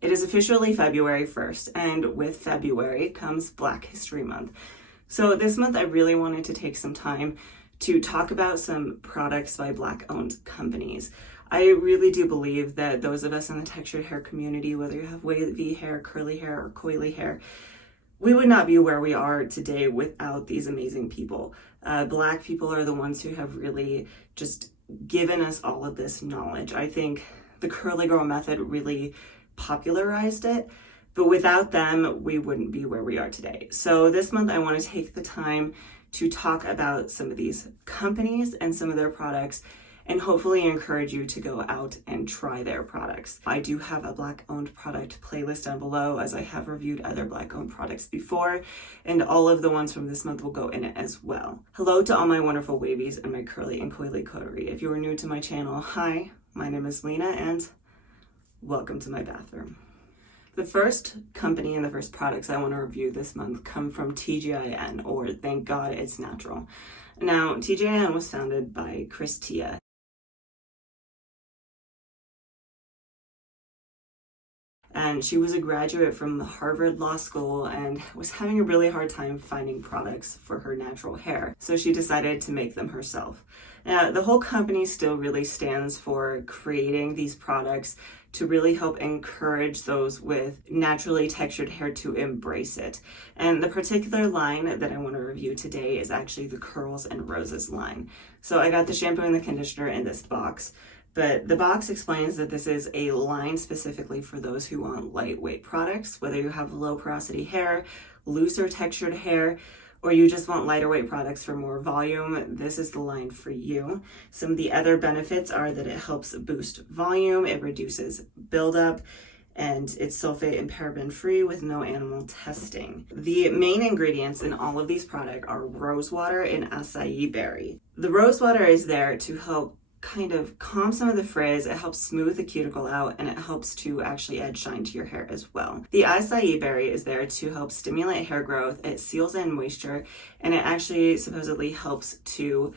It is officially February 1st, and with February comes Black History Month. So this month I really wanted to take some time to talk about some products by Black-owned companies. I really do believe that those of us in the textured hair community, whether you have wavy hair, curly hair, or coily hair, we would not be where we are today without these amazing people. Black people are the ones who have really just given us all of this knowledge. I think the curly girl method really popularized it, but without them, we wouldn't be where we are today. So this month, I want to take the time to talk about some of these companies and some of their products, and hopefully encourage you to go out and try their products. I do have a Black-owned product playlist down below, as I have reviewed other Black-owned products before, and all of the ones from this month will go in it as well. Hello to all my wonderful wavies and my curly and coily coterie. If you are new to my channel, hi, my name is Lena, and welcome to my bathroom. The first company and the first products I want to review this month come from TGIN, or Thank God It's Natural. Now, TGIN was founded by Chris-Tia. And she was a graduate from the Harvard Law School and was having a really hard time finding products for her natural hair. So she decided to make them herself. Now, the whole company still really stands for creating these products to really help encourage those with naturally textured hair to embrace it. And the particular line that I want to review today is actually the Curls and Roses line. So I got the shampoo and the conditioner in this box, but the box explains that this is a line specifically for those who want lightweight products, whether you have low porosity hair, looser textured hair, or you just want lighter weight products for more volume. This is the line for you. Some of the other benefits are that it helps boost volume, it reduces buildup, and it's sulfate and paraben free with no animal testing. The main ingredients in all of these products are rose water and acai berry. The rose water is there to help kind of calm some of the frizz, it helps smooth the cuticle out, and it helps to actually add shine to your hair as well. The acai berry is there to help stimulate hair growth, it seals in moisture, and it actually supposedly helps to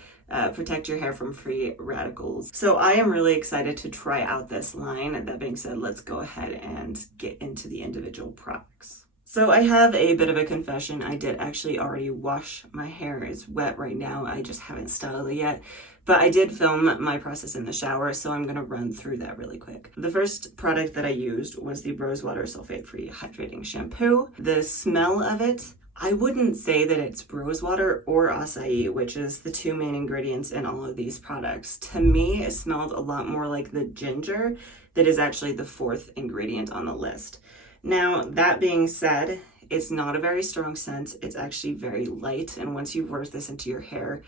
protect your hair from free radicals. So I am really excited to try out this line. That being said, let's go ahead and get into the individual products. So I have a bit of a confession. I did actually already wash my hair. It's wet right now. I just haven't styled it yet. But I did film my process in the shower, so I'm going to run through that really quick. The first product that I used was the Rosewater Sulfate-Free Hydrating Shampoo. The smell of it, I wouldn't say that it's rosewater or acai, which is the two main ingredients in all of these products. To me, it smelled a lot more like the ginger that is actually the fourth ingredient on the list. Now, that being said, it's not a very strong scent. It's actually very light, and once you work this into your hair,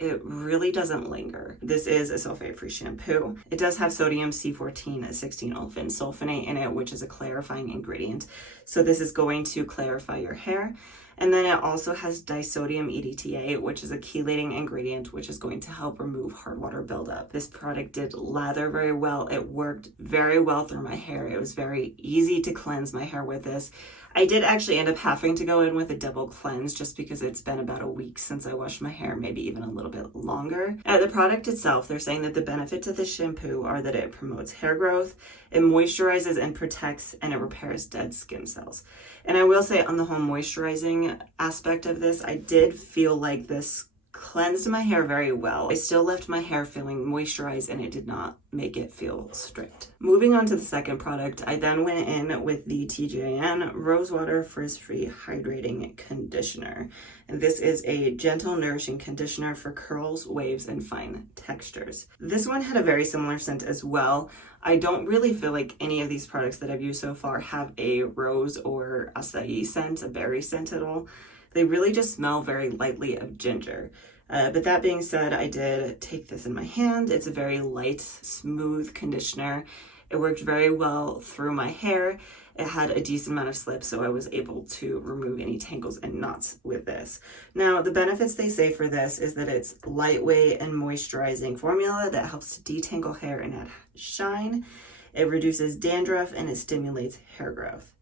it really doesn't linger. This is a sulfate-free shampoo. It does have sodium C14-16-olefin sulfonate in it, which is a clarifying ingredient. So this is going to clarify your hair. And then it also has disodium EDTA, which is a chelating ingredient, which is going to help remove hard water buildup. This product did lather very well. It worked very well through my hair. It was very easy to cleanse my hair with this. I did actually end up having to go in with a double cleanse just because it's been about a week since I washed my hair, maybe even a little bit longer. The product itself, they're saying that the benefits of this shampoo are that it promotes hair growth, it moisturizes and protects, and it repairs dead skin cells. And I will say on the whole moisturizing aspect of this, I did feel like this cleansed my hair very well. I still left my hair feeling moisturized, and it did not make it feel stripped. Moving on to the second product, I then went in with the TGIN Rosewater Frizz-Free Hydrating Conditioner. And this is a gentle, nourishing conditioner for curls, waves, and fine textures. This one had a very similar scent as well. I don't really feel like any of these products that I've used so far have a rose or acai scent, a berry scent at all. They really just smell very lightly of ginger. But that being said, I did take this in my hand. It's a very light, smooth conditioner. It worked very well through my hair. It had a decent amount of slip, so I was able to remove any tangles and knots with this. Now, the benefits they say for this is that it's lightweight and moisturizing formula that helps to detangle hair and add shine. It reduces dandruff and it stimulates hair growth.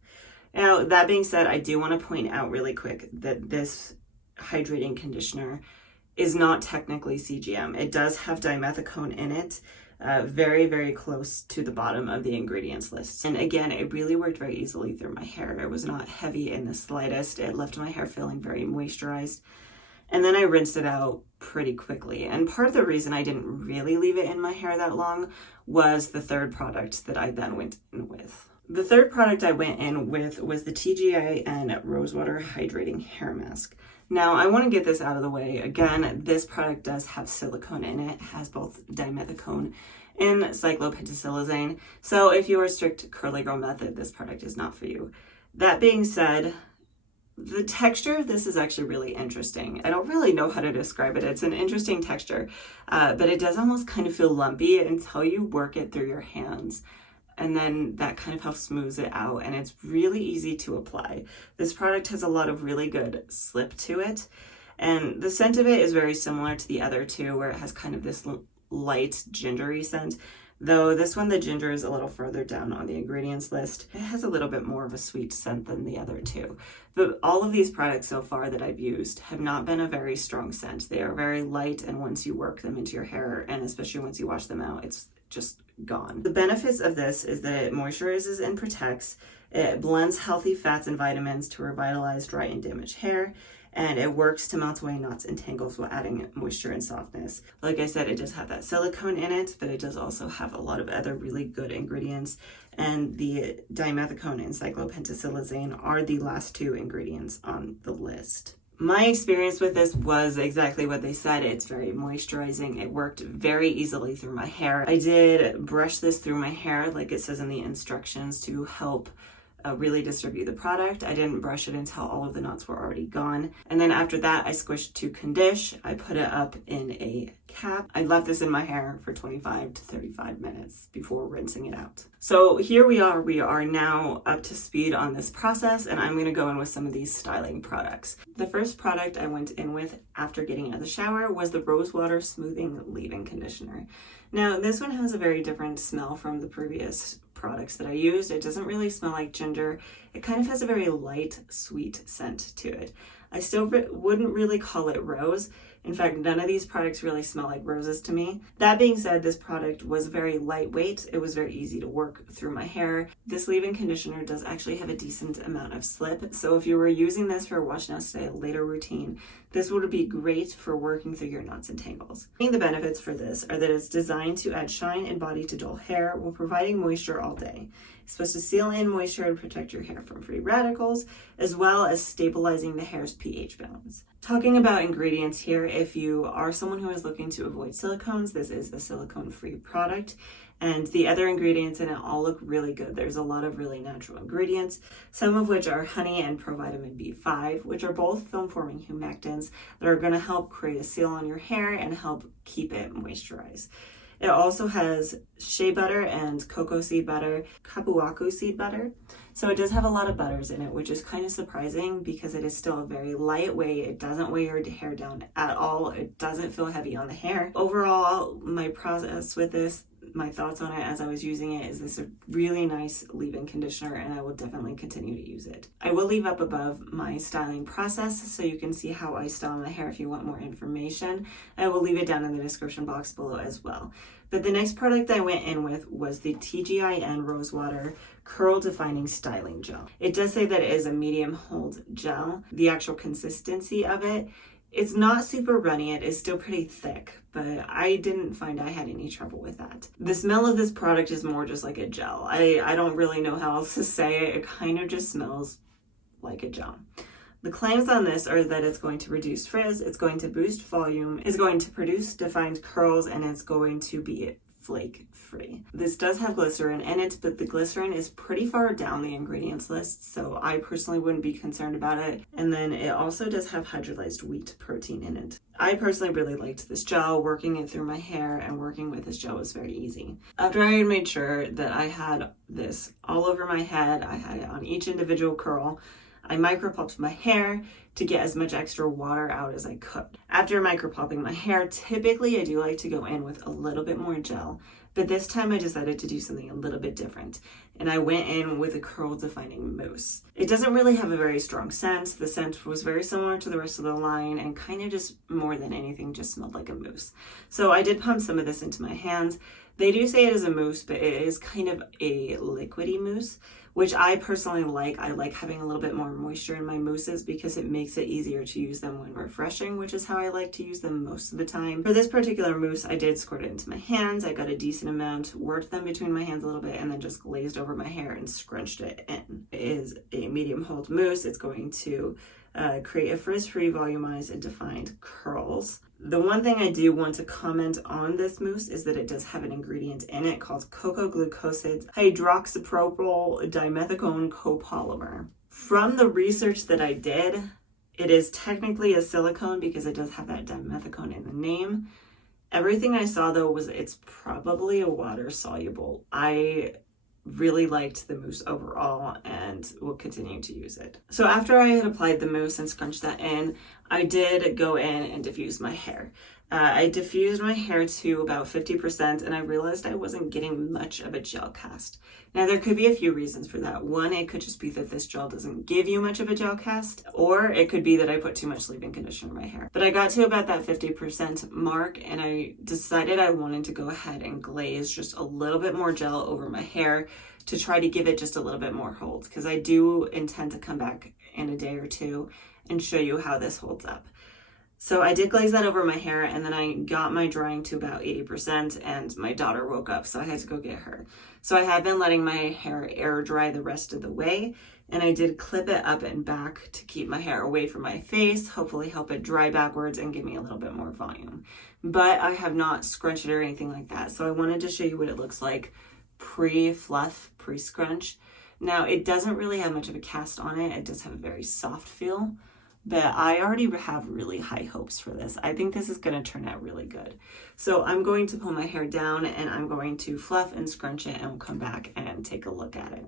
Now, that being said, I do want to point out really quick that this hydrating conditioner is not technically CGM. It does have dimethicone in it, very, very close to the bottom of the ingredients list. And again, it really worked very easily through my hair. It was not heavy in the slightest. It left my hair feeling very moisturized. And then I rinsed it out pretty quickly. And part of the reason I didn't really leave it in my hair that long was the third product that I then went in with. The third product I went in with was the TGIN Rosewater Hydrating Hair Mask. Now, I want to get this out of the way. Again, this product does have silicone in it. It has both dimethicone and cyclopentysilazane. So if you are strict curly girl method, this product is not for you. That being said, the texture of this is actually really interesting. I don't really know how to describe it. It's an interesting texture, but it does almost kind of feel lumpy until you work it through your hands. And then that kind of helps smooth it out, and it's really easy to apply. This product has a lot of really good slip to it, and the scent of it is very similar to the other two, where it has kind of this light gingery scent. Though this one, the ginger is a little further down on the ingredients list. It has a little bit more of a sweet scent than the other two. But all of these products so far that I've used have not been a very strong scent. They are very light, and once you work them into your hair, and especially once you wash them out, it's just gone. The benefits of this is that it moisturizes and protects. It blends healthy fats and vitamins to revitalize dry and damaged hair. And it works to melt away knots and tangles while adding moisture and softness. Like I said, it does have that silicone in it, but it does also have a lot of other really good ingredients. And the dimethicone and cyclopentysilazane are the last two ingredients on the list. My experience with this was exactly what they said. It's very moisturizing. It worked very easily through my hair. I did brush this through my hair like it says in the instructions to help really distribute the product. I didn't brush it until all of the knots were already gone. And then after that, I squished to condition. I put it up in a cap. I left this in my hair for 25 to 35 minutes before rinsing it out. So here we are. We are now up to speed on this process, and I'm going to go in with some of these styling products. The first product I went in with after getting out of the shower was the Rosewater Smoothing Leave-In Conditioner. Now, this one has a very different smell from the previous products that I used. It doesn't really smell like ginger. It kind of has a very light, sweet scent to it. I still wouldn't really call it rose. In fact, none of these products really smell like roses to me. That being said, this product was very lightweight. It was very easy to work through my hair. This leave-in conditioner does actually have a decent amount of slip. So if you were using this for a wash now stay later routine, this would be great for working through your knots and tangles. The benefits for this are that it's designed to add shine and body to dull hair while providing moisture all day. It's supposed to seal in moisture and protect your hair from free radicals, as well as stabilizing the hair's pH balance. Talking about ingredients here, if you are someone who is looking to avoid silicones, this is a silicone-free product. And the other ingredients in it all look really good. There's a lot of really natural ingredients, some of which are honey and provitamin B5, which are both film-forming humectants that are going to help create a seal on your hair and help keep it moisturized. It also has shea butter and cocoa seed butter, kapuaku seed butter. So it does have a lot of butters in it, which is kind of surprising because it is still a very lightweight. It doesn't weigh your hair down at all. It doesn't feel heavy on the hair. Overall, my process with this, my thoughts on it as I was using it is this a really nice leave-in conditioner, and I will definitely continue to use it. I will leave up above my styling process so you can see how I style my hair if you want more information. I will leave it down in the description box below as well. But the next product I went in with was the TGIN Rosewater Curl Defining Styling Gel. It does say that it is a medium hold gel. The actual consistency of it, it's not super runny. It is still pretty thick, but I didn't find I had any trouble with that. The smell of this product is more just like a gel. I don't really know how else to say it. It kind of just smells like a gel. The claims on this are that it's going to reduce frizz, it's going to boost volume, it's going to produce defined curls, and it's going to be flake free. This does have glycerin in it, but the glycerin is pretty far down the ingredients list, so I personally wouldn't be concerned about it. And then it also does have hydrolyzed wheat protein in it. I personally really liked this gel. Working it through my hair and working with this gel was very easy. After I had made sure that I had this all over my head, I had it on each individual curl, I micropulped my hair to get as much extra water out as I could. After micropulping my hair, typically I do like to go in with a little bit more gel, but this time I decided to do something a little bit different, and I went in with a curl defining mousse. It doesn't really have a very strong scent. The scent was very similar to the rest of the line and kind of just more than anything just smelled like a mousse. So I did pump some of this into my hands. They do say it is a mousse, but it is kind of a liquidy mousse, which I personally like. I like having a little bit more moisture in my mousses because it makes it easier to use them when refreshing, which is how I like to use them most of the time. For this particular mousse, I did squirt it into my hands. I got a decent amount, worked them between my hands a little bit, and then just glazed over my hair and scrunched it in. It is a medium hold mousse. It's going to create a frizz-free, volumized, and defined curls. The one thing I do want to comment on this mousse is that it does have an ingredient in it called cocoa glucosids hydroxypropyl dimethicone copolymer. From the research that I did, it is technically a silicone because it does have that dimethicone in the name. Everything I saw though was it's probably a water soluble. I really liked the mousse overall and will continue to use it. So after I had applied the mousse and scrunched that in, I did go in and diffuse my hair. I diffused my hair to about 50% and I realized I wasn't getting much of a gel cast. Now there could be a few reasons for that. One, it could just be that this gel doesn't give you much of a gel cast, or it could be that I put too much leave-in conditioner in my hair. But I got to about that 50% mark and I decided I wanted to go ahead and glaze just a little bit more gel over my hair to try to give it just a little bit more hold, because I do intend to come back in a day or two and show you how this holds up. So I did glaze that over my hair and then I got my drying to about 80% and my daughter woke up, so I had to go get her. So I have been letting my hair air dry the rest of the way, and I did clip it up and back to keep my hair away from my face, hopefully help it dry backwards and give me a little bit more volume. But I have not scrunched it or anything like that, so I wanted to show you what it looks like pre-fluff, pre-scrunch. Now it doesn't really have much of a cast on it. It does have a very soft feel, but I already have really high hopes for this. I think this is going to turn out really good. So I'm going to pull my hair down and I'm going to fluff and scrunch it and we'll come back and take a look at it.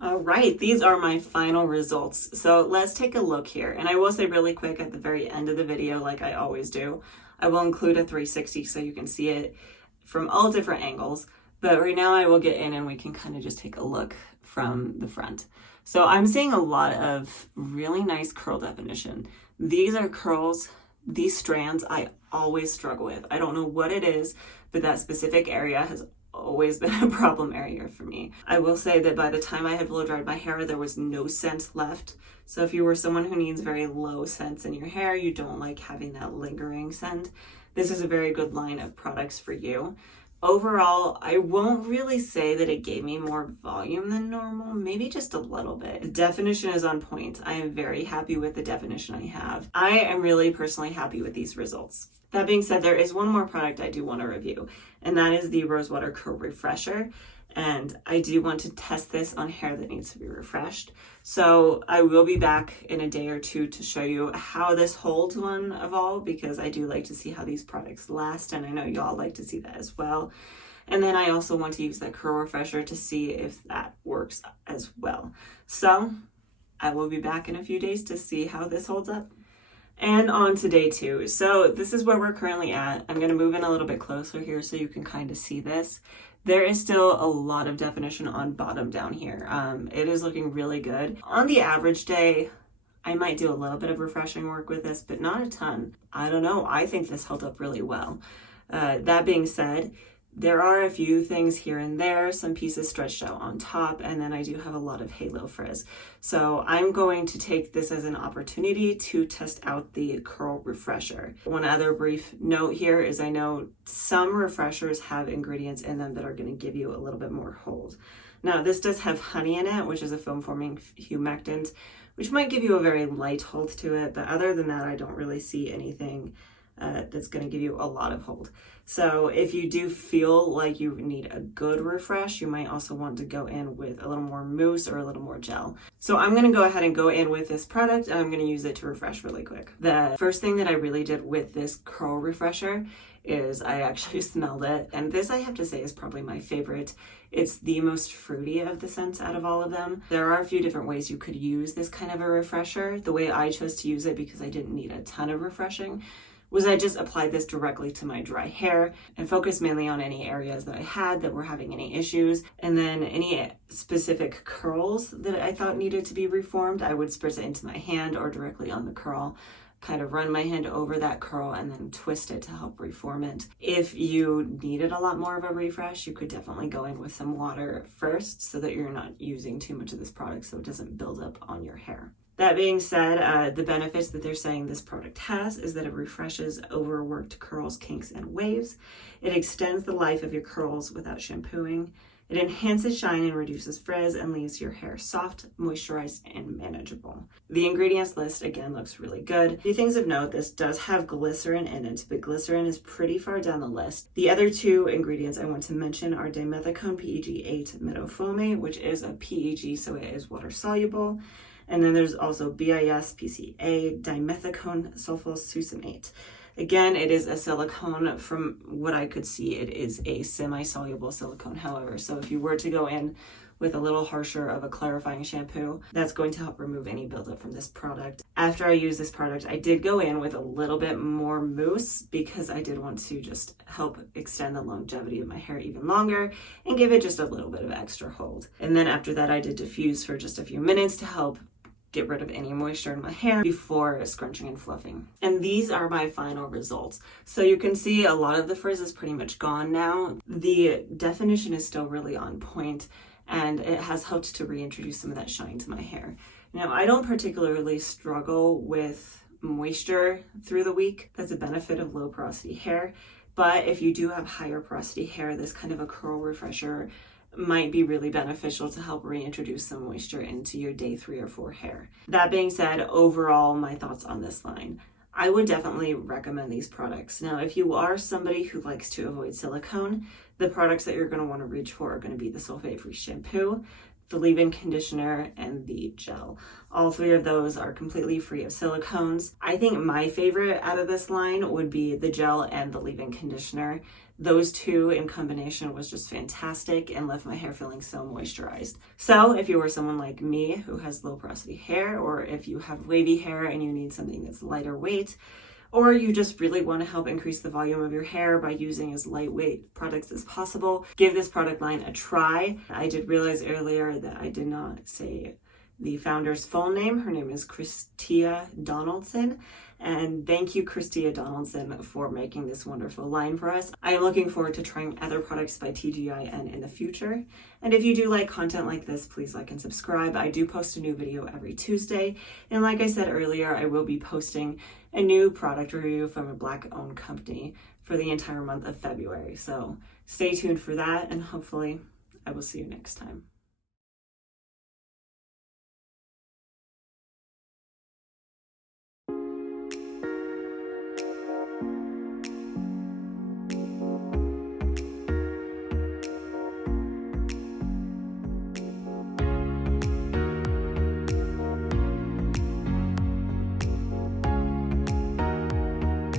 All right, these are my final results. So let's take a look here. And I will say really quick at the very end of the video, like I always do, I will include a 360 so you can see it from all different angles. But right now I will get in and we can kind of just take a look from the front. So I'm seeing a lot of really nice curl definition. These are curls, these strands I always struggle with. I don't know what it is, but that specific area has always been a problem area for me. I will say that by the time I had blow dried my hair, there was no scent left. So if you were someone who needs very low scents in your hair, you don't like having that lingering scent, this is a very good line of products for you. Overall, I won't really say that it gave me more volume than normal, maybe just a little bit. The definition is on point. I am very happy with the definition I have. I am really personally happy with these results. That being said, there is one more product I do want to review, and that is the Rosewater Curl Refresher. And I do want to test this on hair that needs to be refreshed. So I will be back in a day or two to show you how this holds one of all, because I do like to see how these products last, and I know y'all like to see that as well. And then I also want to use that curl refresher to see if that works as well. So I will be back in a few days to see how this holds up. And on to day two. So this is where we're currently at. I'm going to move in a little bit closer here so you can kind of see this. There is still a lot of definition on bottom down here. It is looking really good. On the average day, I might do a little bit of refreshing work with this, but not a ton. I don't know. I think this held up really well. That being said, there are a few things here and there, some pieces stretched out on top, and then I do have a lot of halo frizz. So I'm going to take this as an opportunity to test out the curl refresher. One other brief note here is I know some refreshers have ingredients in them that are going to give you a little bit more hold. Now this does have honey in it, which is a foam forming humectant, which might give you a very light hold to it, but other than that I don't really see anything that's going to give you a lot of hold. So if you do feel like you need a good refresh, you might also want to go in with a little more mousse or a little more gel. So I'm going to go ahead and go in with this product and I'm going to use it to refresh really quick. The first thing that I really did with this curl refresher is I actually smelled it, and this I have to say is probably my favorite. It's the most fruity of the scents out of all of them. There are a few different ways you could use this kind of a refresher. The way I chose to use it, because I didn't need a ton of refreshing, was I just applied this directly to my dry hair and focused mainly on any areas that I had that were having any issues. And then any specific curls that I thought needed to be reformed, I would spritz it into my hand or directly on the curl. kind of run my hand over that curl and then twist it to help reform it. If you needed a lot more of a refresh, you could definitely go in with some water first so that you're not using too much of this product so it doesn't build up on your hair. That being said, the benefits that they're saying this product has is that it refreshes overworked curls, kinks, and waves. It extends the life of your curls without shampooing. It enhances shine and reduces frizz and leaves your hair soft, moisturized, and manageable. The ingredients list, again, looks really good. A few things of note, this does have glycerin in it, but glycerin is pretty far down the list. The other two ingredients I want to mention are dimethicone PEG8 metofome, which is a PEG, so it is water soluble. And then there's also BIS PCA dimethicone sulfosuccinate. Again, it is a silicone. From what I could see, it is a semi-soluble silicone, however. So if you were to go in with a little harsher of a clarifying shampoo, that's going to help remove any buildup from this product. After I used this product, I did go in with a little bit more mousse because I did want to just help extend the longevity of my hair even longer and give it just a little bit of extra hold. And then after that, I did diffuse for just a few minutes to help get rid of any moisture in my hair before scrunching and fluffing. And these are my final results. So you can see a lot of the frizz is pretty much gone now. The definition is still really on point, and it has helped to reintroduce some of that shine to my hair. Now, I don't particularly struggle with moisture through the week. That's a benefit of low porosity hair. But if you do have higher porosity hair, this kind of a curl refresher might be really beneficial to help reintroduce some moisture into your day 3 or 4 hair. That being said, overall, my thoughts on this line. I would definitely recommend these products. Now, if you are somebody who likes to avoid silicone, the products that you're going to want to reach for are going to be the sulfate-free shampoo, the leave-in conditioner, and the gel. All 3 of those are completely free of silicones. I think my favorite out of this line would be the gel and the leave-in conditioner. Those 2 in combination was just fantastic and left my hair feeling so moisturized. So if you are someone like me who has low porosity hair, or if you have wavy hair and you need something that's lighter weight, or you just really want to help increase the volume of your hair by using as lightweight products as possible, give this product line a try. I did realize earlier that I did not say the founder's full name. Her name is Chris-Tia Donaldson. And thank you, Chris-Tia Donaldson, for making this wonderful line for us. I am looking forward to trying other products by TGIN in the future. And if you do like content like this, please like and subscribe. I do post a new video every Tuesday. And like I said earlier, I will be posting a new product review from a Black-owned company for the entire month of February. So stay tuned for that, and hopefully I will see you next time.